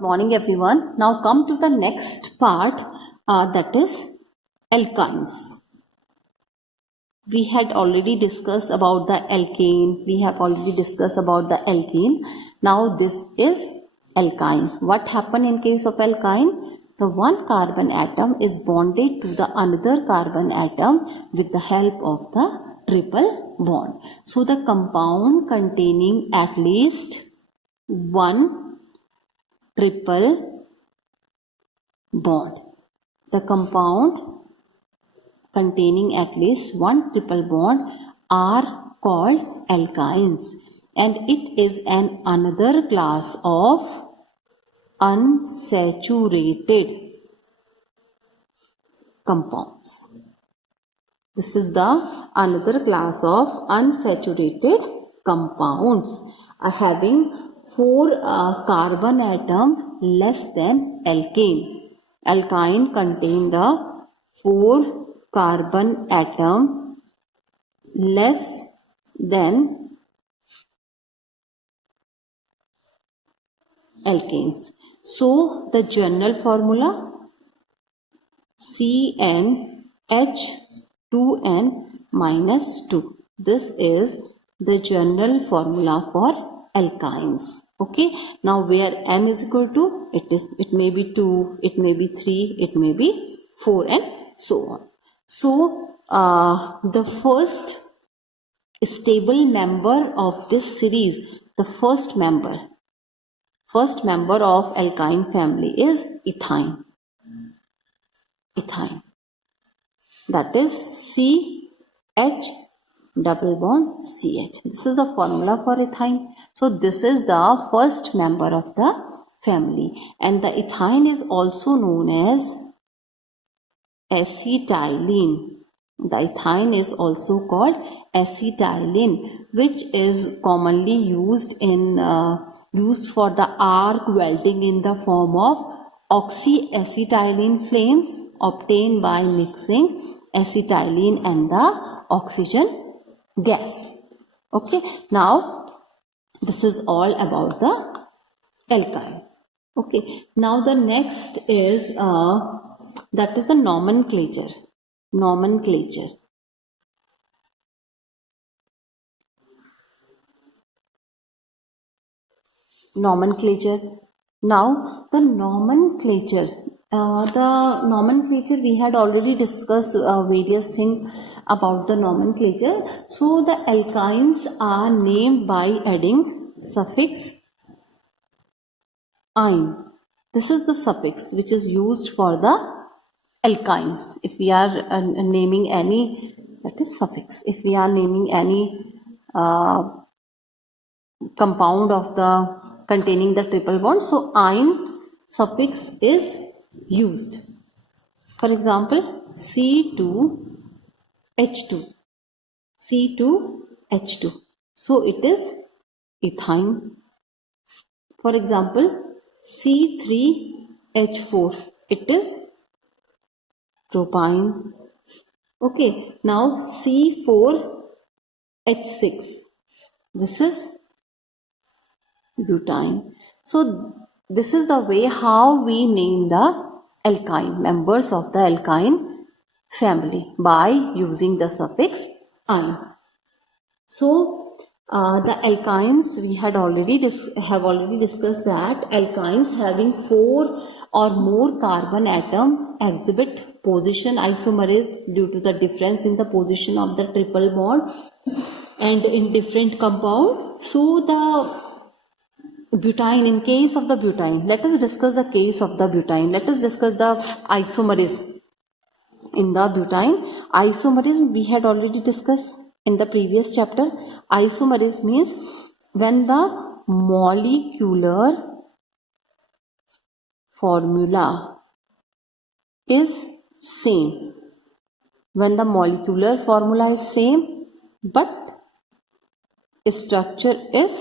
Morning everyone. Now come to the next part, that is alkynes. We had already discussed about the alkane. We have already discussed about the alkene. Now this is alkyne. What happened in case of alkyne? The one carbon atom is bonded to the another carbon atom with the help of the triple bond. So the compound containing at least one triple bond. The compound containing at least one triple bond are called alkynes, and it is an another class of unsaturated compounds. This is the another class of unsaturated compounds having 4 carbon atom less than alkane. Alkyne contain the 4 carbon atom less than alkanes. So the general formula CnH2n-2. This is the general formula for alkynes. Okay, now where n is equal to, it may be 2, it may be 3, it may be 4, and so on. So the first stable member of this series, the first member of alkyne family is ethyne. That is CH double bond CH. This is the formula for ethyne. So this is the first member of the family, and the ethyne is also known as acetylene. The ethyne is also called acetylene, which is commonly used for the arc welding in the form of oxyacetylene flames obtained by mixing acetylene and the oxygen gas. Okay, now this is all about the alkyne. Okay, now the next is that is the nomenclature. Now the nomenclature we had already discussed various things about the nomenclature. So the alkynes are named by adding suffix "-ine". This is the suffix which is used for the alkynes. If we are naming any, that is suffix. If we are naming any compound of the containing the triple bond, so "-ine" suffix is used. For example, C2H2. So it is ethyne. For example, C3H4. It is propyne. Okay, now C4H6. This is butane. So this is the way how we name the alkyne members of the alkyne family, by using the suffix "-ine". So the alkynes, we have already discussed that alkynes having 4 or more carbon atom exhibit position isomerase due to the difference in the position of the triple bond and in different compound. So the butane, in case of the butane, let us discuss the case of the butane. Let us discuss the isomerase in the butane. Isomerase we had already discussed in the previous chapter. Isomerase means when the molecular formula is same. When the molecular formula is same but structure is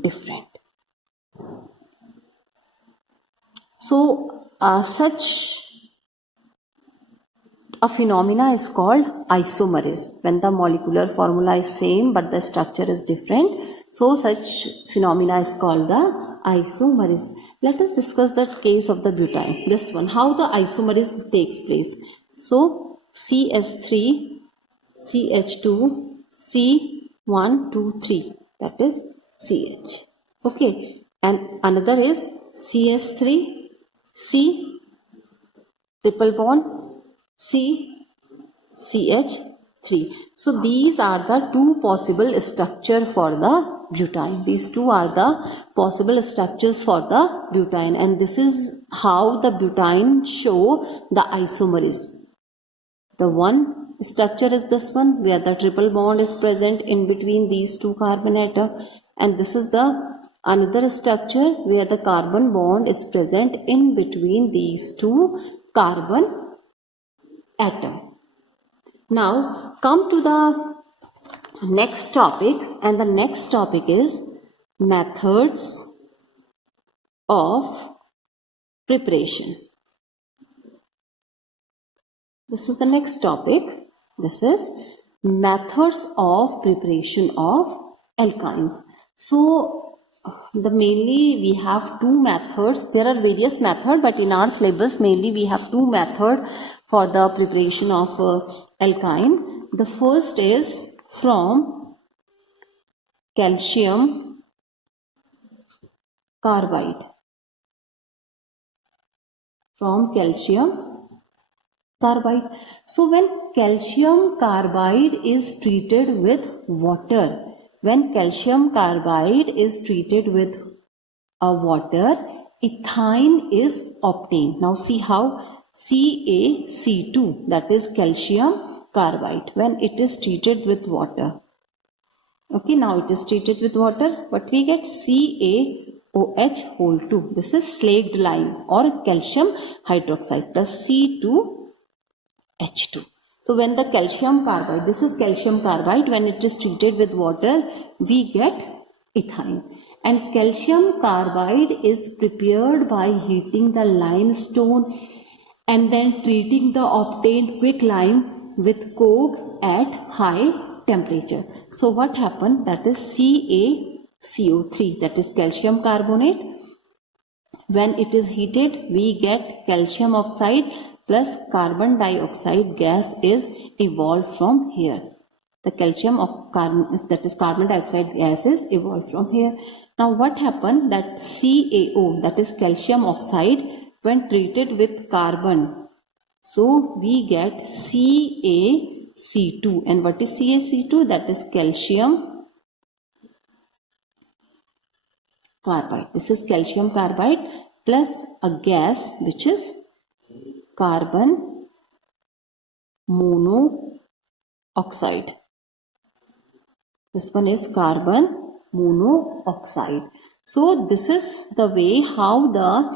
different. So such a phenomena is called isomerase. When the molecular formula is same but the structure is different, so such phenomena is called the isomerism. Let us discuss the case of the butane. This one, how the isomerism takes place. So CH3, CH2, C1, 2, 3, that is CH. Okay, and another is CH3, C, triple bond, C, CH3. So these are the two possible structure for the butane. These two are the possible structures for the butane, and this is how the butane show the isomerism. The one structure is this one, where the triple bond is present in between these two carbon atom, and this is the another structure where the carbon bond is present in between these two carbon atom. Now come to the next topic, and the next topic is methods of preparation. This is the next topic. This is methods of preparation of alkynes. So mainly we have two methods. There are various methods, but in our syllabus mainly we have two methods for the preparation of alkyne. The first is from calcium carbide. From calcium carbide. So when calcium carbide is treated with water, when calcium carbide is treated with water, ethyne is obtained. Now see how CaC2, that is calcium carbide, when it is treated with water. Okay, now it is treated with water, but we get CaOH whole 2. This is slaked lime or calcium hydroxide plus C2H2. So when the calcium carbide, this is calcium carbide, when it is treated with water, we get ethyne. And calcium carbide is prepared by heating the limestone and then treating the obtained quicklime with coke at high temperature. So what happened? That is CaCO3, that is calcium carbonate. When it is heated, we get calcium oxide plus carbon dioxide gas is evolved from here. The calcium of carbon, that is carbon dioxide gas, is evolved from here. Now what happened? That CaO, that is calcium oxide, when treated with carbon, so we get CaC2. And what is CaC2? That is calcium carbide. This is calcium carbide plus a gas which is carbon monoxide. This one is carbon monoxide. So this is the way how the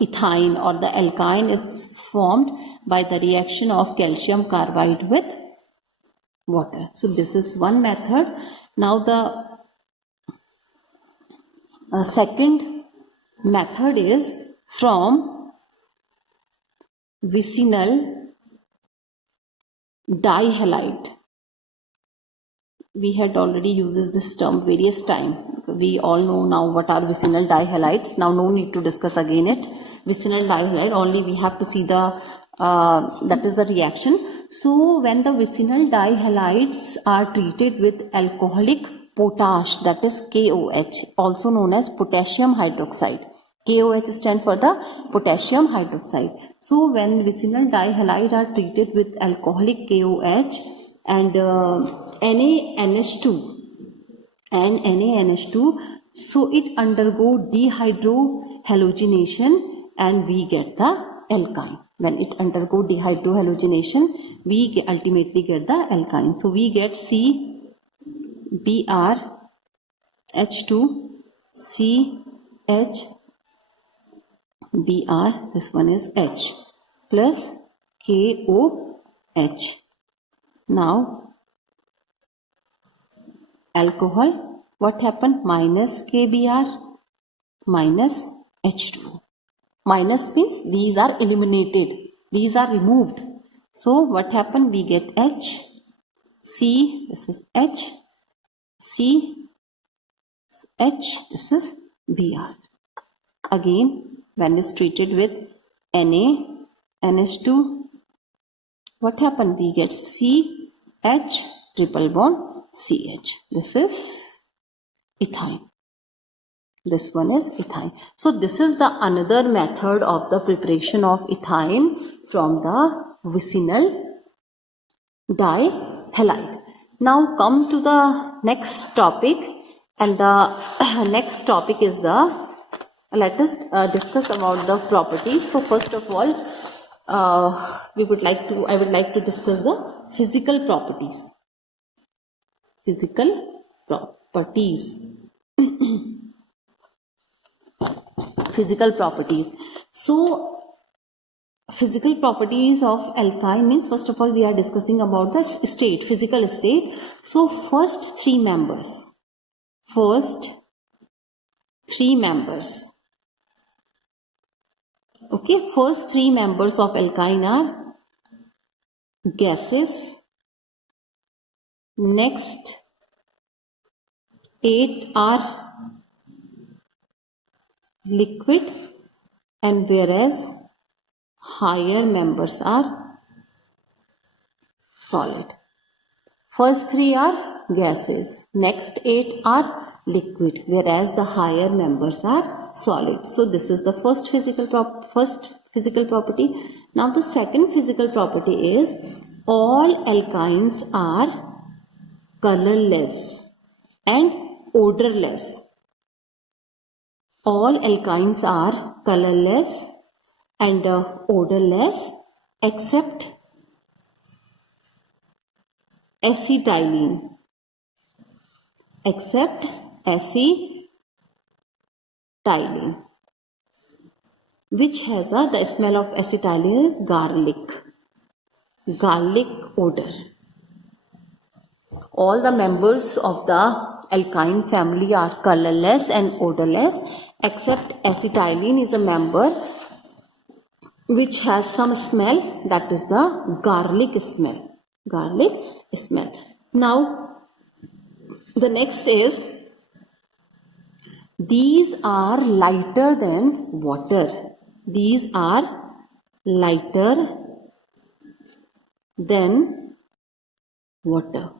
ethyne or the alkyne is formed by the reaction of calcium carbide with water. So this is one method. Now the second method is from vicinal dihalide. We had already used this term various times. We all know now what are vicinal dihalides. Now no need to discuss again it. Vicinal dihalide, only we have to see the that is the reaction. So when the vicinal dihalides are treated with alcoholic potash, that is KOH, also known as potassium hydroxide. KOH stands for the potassium hydroxide. So when vicinal dihalide are treated with alcoholic KOH and NaNH2 and NaNH2, so it undergo dehydrohalogenation and we get the alkyne. When it undergo dehydrohalogenation, we ultimately get the alkyne. So we get CBrH2, CHBr, this one is H, plus KOH. Now alcohol, what happened? Minus KBr minus H2. Minus means these are eliminated, these are removed. So what happened? We get H, C, this is H, C, H, this is Br. Again, when it's treated with Na, NH2, what happened? We get CH triple bond CH. This is ethyne. This one is ethyne. So this is the another method of the preparation of ethyne from the vicinal dihalide. Now come to the next topic, and the next topic is the, let us discuss about the properties. So first of all, I would like to discuss the physical properties. Physical properties. Physical properties. So physical properties of alkyne means, first of all we are discussing about the state, physical state. So first three members. Okay, first three members of alkyne are gases. Next 8 are liquid, and whereas higher members are solid. First three are gases, next 8 are liquid, whereas the higher members are solid. So this is the first physical property. Now the second physical property is all alkynes are colorless and odorless. All alkynes are colorless and odorless except acetylene. Which has the smell of acetylene is garlic odor. All the members of the alkyne family are colorless and odorless except acetylene is a member which has some smell, that is the garlic smell. Now the next is, these are lighter than water. These are lighter than water.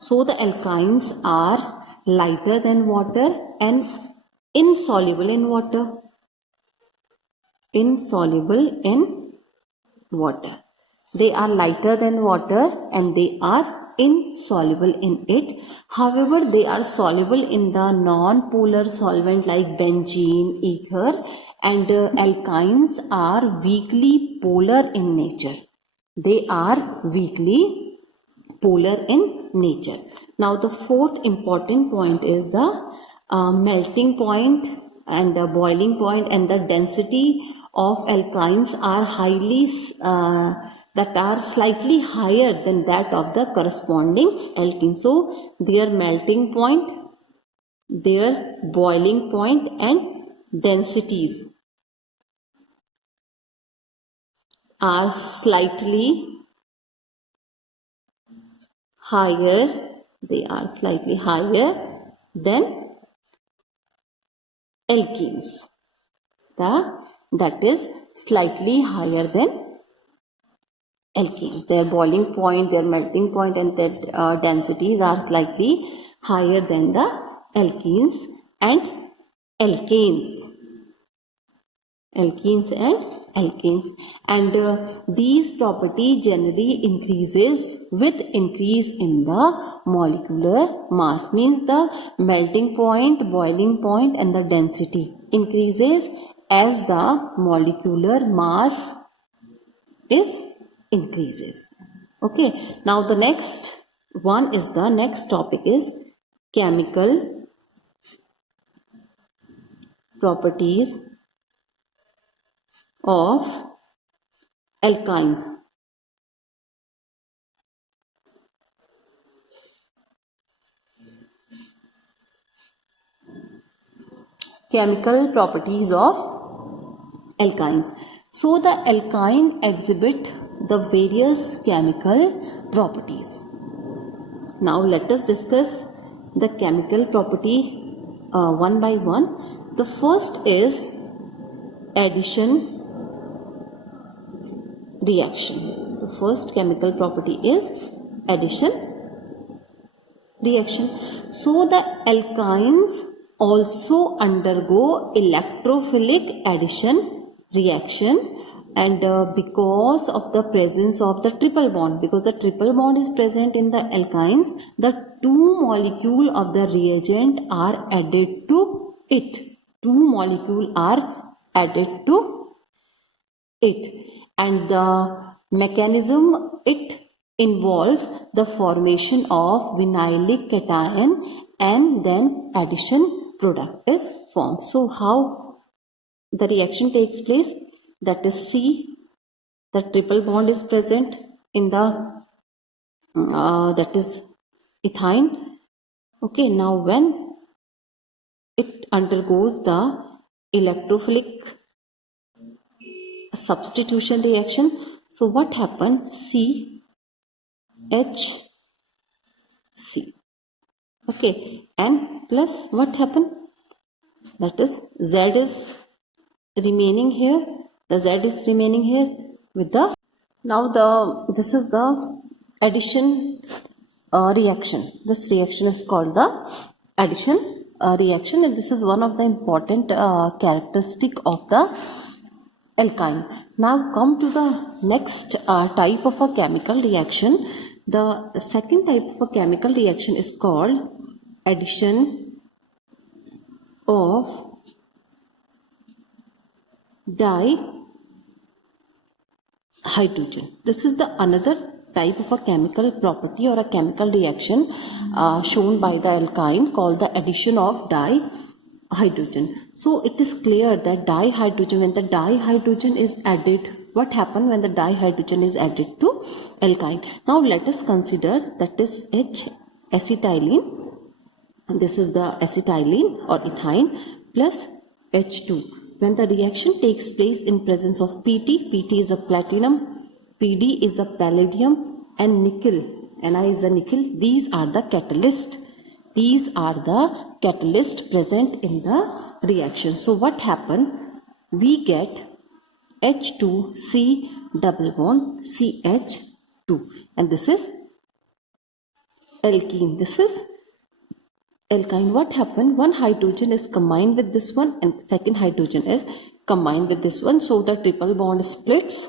So the alkynes are lighter than water and insoluble in water. They are lighter than water and they are insoluble in it. However, they are soluble in the non-polar solvent like benzene, ether, and alkynes are weakly polar in nature. They are weakly polar in nature. Now the fourth important point is the melting point and the boiling point, and the density of alkynes are slightly higher than that of the corresponding alkene. So their melting point, their boiling point and densities are slightly higher. They are slightly higher than alkenes. That is slightly higher than alkenes. Their boiling point, their melting point and their densities are slightly higher than the alkenes and alkanes. And these property generally increases with increase in the molecular mass, means the melting point, boiling point and the density increases as the molecular mass increases. Okay, now the next topic is chemical properties of alkynes. Chemical properties of alkynes. So the alkyne exhibit the various chemical properties. Now let us discuss the chemical property one by one. The first is addition reaction. The first chemical property is addition reaction. So the alkynes also undergo electrophilic addition reaction, and because of the presence of the triple bond, because the triple bond is present in the alkynes, the two molecules of the reagent are added to it. Two molecules are added to it, and the mechanism it involves the formation of vinylic cation, and then addition product is formed. So how the reaction takes place? That is C, the triple bond is present in the that is ethyne. Okay, now when it undergoes the electrophilic substitution reaction, so what happens? C H C. Okay, and plus what happened? That is Z is remaining here. The Z is remaining here with the, now this is the addition reaction. This reaction is called the addition reaction, and this is one of the important characteristic of the alkyne. Now come to the next type of a chemical reaction. The second type of a chemical reaction is called addition of dihydrogen. This is the another type of a chemical property or a chemical reaction shown by the alkyne, called the addition of dihydrogen. So it is clear that dihydrogen, when the dihydrogen is added, what happens when the dihydrogen is added to alkyne? Now let us consider, that is H acetylene, and this is the acetylene or ethyne, plus H2. When the reaction takes place in presence of PT, PT is a platinum, PD is a palladium, and nickel, Ni is a nickel, these are the catalyst. These are the catalyst present in the reaction. So what happen? We get H2C double bond CH2, and this is alkene. This is alkyne. What happened? One hydrogen is combined with this one, and second hydrogen is combined with this one. So the triple bond splits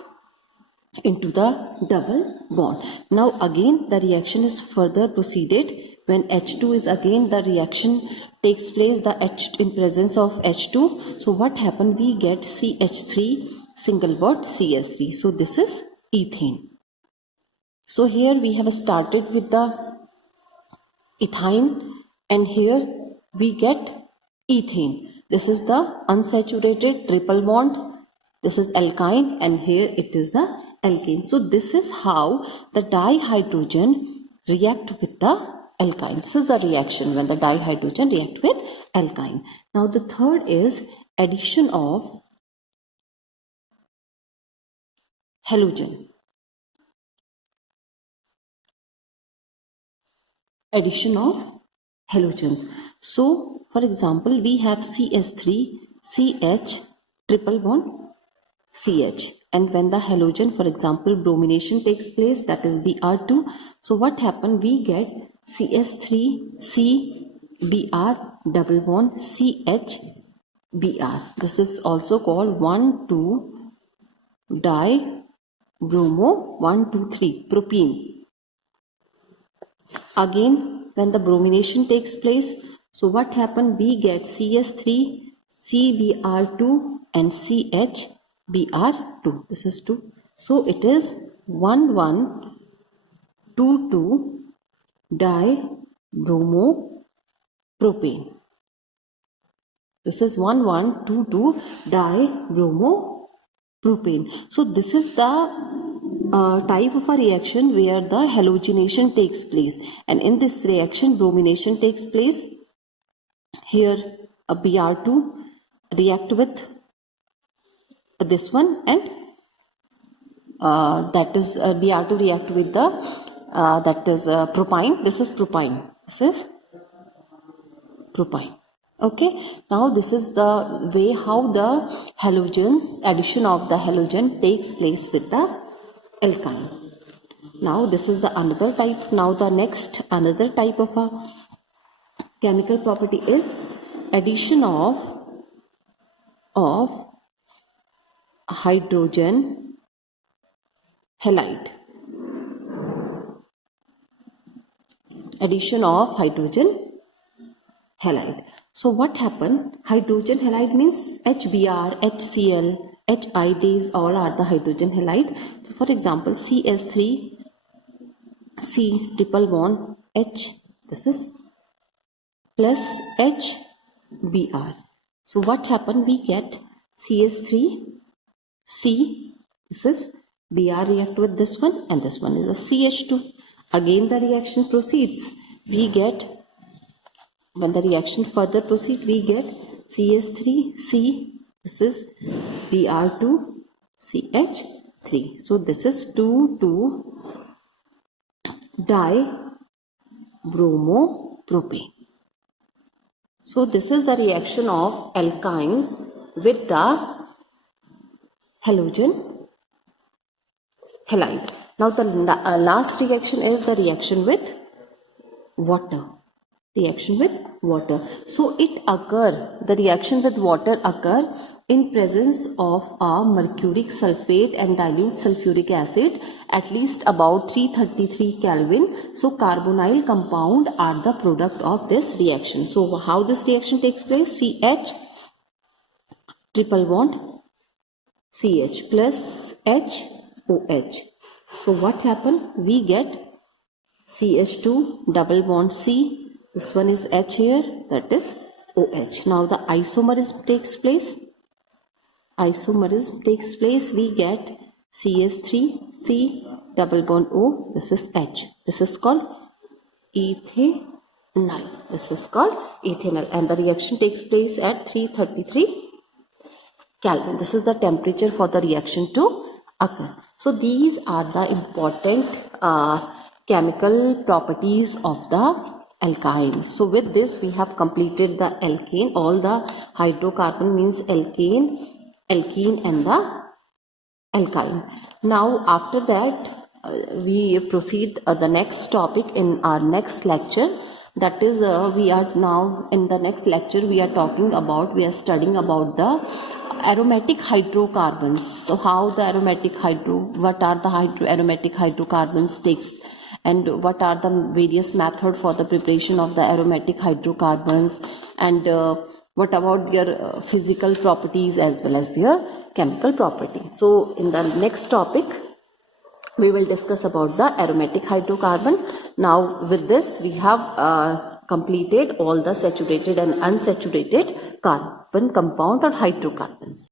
into the double bond. Now again the reaction is further proceeded. When H2 is again, the reaction takes place the H in presence of H2. So what happened? We get CH3 single bond CS3. So this is ethane. So here we have started with the ethyne, and here we get ethane. This is the unsaturated triple bond. This is alkyne, and here it is the alkane. So this is how the dihydrogen react with the alkyne. This is the reaction when the dihydrogen react with alkyne. Now the third is addition of halogen. Addition of halogens. So for example, we have CS3 CH triple bond CH, and when the halogen, for example bromination takes place, that is Br2. So what happened? We get CS3 C Br double bond CH Br. This is also called 1,2 dibromo 1,2,3 propene. Again when the bromination takes place, so what happened? We get CS3 CBr2 and CHBr2. This is 2. So it is 1,1,2,2 dibromopropane. This is 1,1,2,2 dibromopropane. So this is the type of a reaction where the halogenation takes place, and in this reaction bromination takes place. Here a Br2 react with this one, and that is Br2 react with the that is propine. This is propine. This is propine. Okay, now this is the way how the halogens, addition of the halogen takes place with the alkyne. Now this is the another type. Now the next another type of a chemical property is addition of hydrogen halide. Addition of hydrogen halide. So what happened? Hydrogen halide means HBr, HCl, HI, these all are the hydrogen halide. So for example, CS3, C triple bond H, this is plus HBr. So what happened? We get CS3, C, this is Br react with this one and this one is a CH2. Again the reaction proceeds. We get, when the reaction further proceed, we get CS3C, this is Br2CH3. So this is 2,2-dibromopropane. So this is the reaction of alkyne with the halogen halide. Now the last reaction is the reaction with water. Reaction with water. So it occur, the reaction with water occur in presence of a mercuric sulfate and dilute sulfuric acid at least about 333 Kelvin. So carbonyl compound are the product of this reaction. So how this reaction takes place? CH triple bond CH plus HOH. So what happened? We get CH2 double bond C. This one is H here, that is OH. Now the isomerism takes place. Isomerism takes place. We get CS3C double bond O. This is H. This is called ethanol. This is called ethanol, and the reaction takes place at 333 Kelvin. This is the temperature for the reaction to occur. So these are the important chemical properties of the alkyne. So with this we have completed the alkane. All the hydrocarbon means alkane, alkene and the alkyne. Now after that we proceed the next topic in our next lecture. That is we are now in the next lecture we are studying about the aromatic hydrocarbons. So how the what are the aromatic hydrocarbons takes, and what are the various methods for the preparation of the aromatic hydrocarbons, and what about their physical properties as well as their chemical property. So in the next topic we will discuss about the aromatic hydrocarbon. Now with this we have completed all the saturated and unsaturated carbon compound or hydrocarbons.